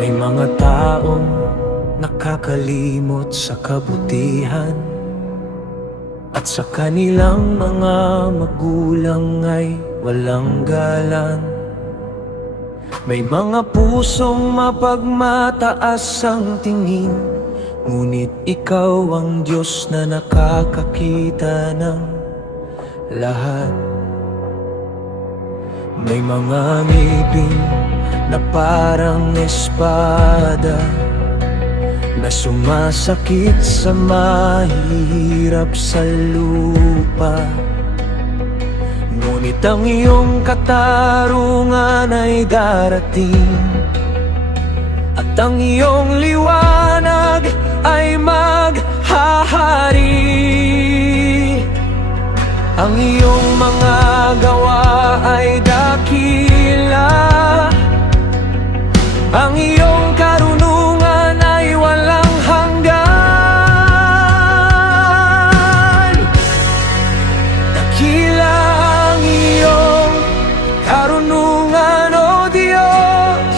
May mga taong nakakalimot sa kabutihan, at sa kanilang mga magulang ay walang galang. May mga pusong mapagmataas ang tingin, ngunit ikaw ang Diyos na nakakakita ng lahat. May mga ngipin na parang espada, na sumasakit sa mahihirap sa lupa. Ngunit ang iyong katarungan ay darating, at ang iyong liwanag ay maghahari. Ang iyong mga gawa ay dakila, ang iyong karunungan ay walang hanggan. Dakila ang iyong karunungan, O Diyos,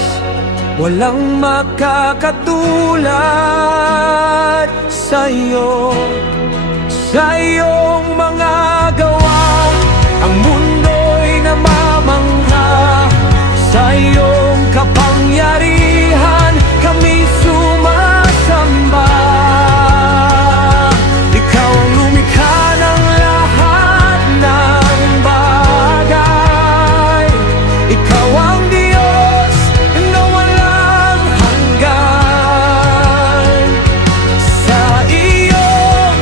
walang makakatulad sa iyo. Sa iyong mga gawa, ang mundo'y namamangha. Sa iyong kapangyarihan, kami sumasamba. Ikaw ang lumikha ng lahat ng bagay. Ikaw ang Diyos na walang hanggan. Sa iyong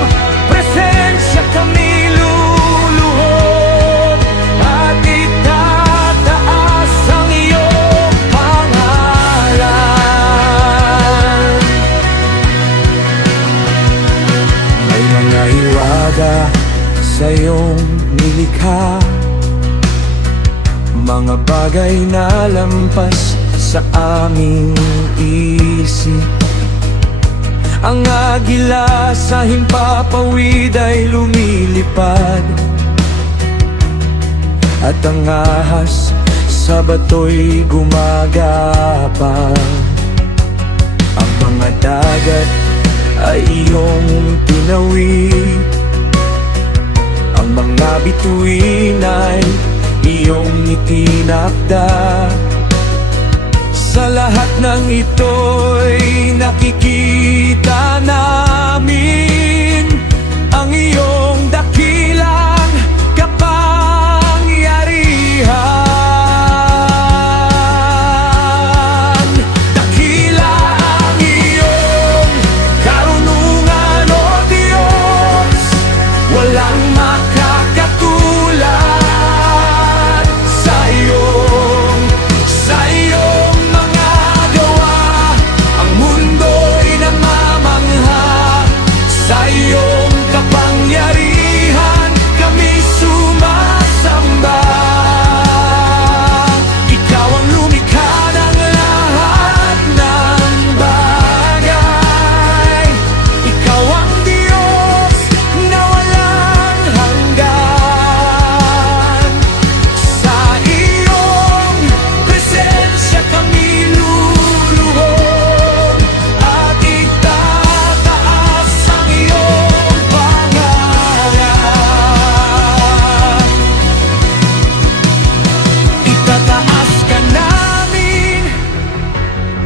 presensya kami luluhod, at itataas ang iyong pangalan. May mga hiwaga sa iyong nilikha, mga bagay na lampas sa aming isip. Ang agila sa himpapawid ay lumilipad, at ang ahas sa bato'y gumagapang. Ang mga dagat ay iyong tinawid, ang mga bituin ay iyong itinakda. Sa lahat ng ito'y nakikita namin ang iyong dakilang kapangyarihan. Dakila ang iyong karunungan, O Diyos, walang makakatulad sa iyong mga gawa. Ang mundo'y namamangha. Sa iyong kapangyarihan, kami sumasamba. Ikaw ang lumikha ng lahat ng bagay. Ikaw ang Diyos na walang hanggan. Sa iyong presensya kami luluhod, at itataas ang iyong pangalan. Itataas ka namin,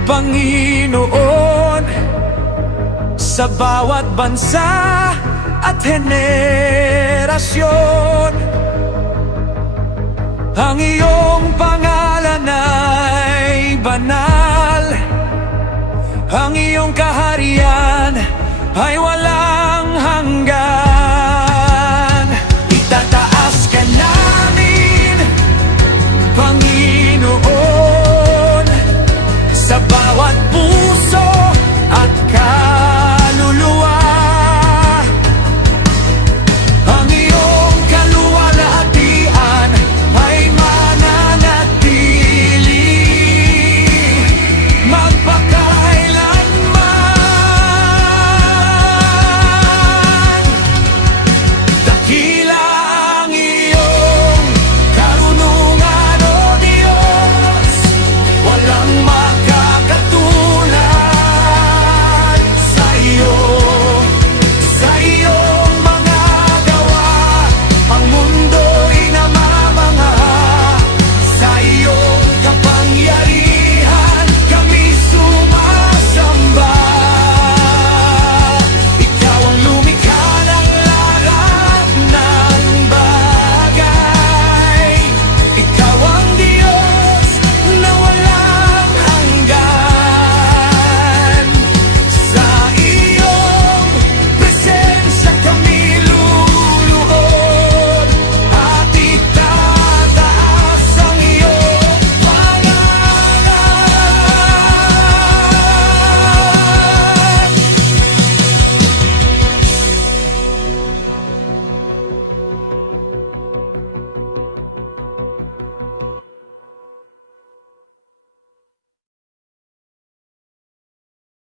Panginoon, sa bawat bansa at henerasyon. Ang iyong pangalan ay banal, ang iyong kaharian ay wala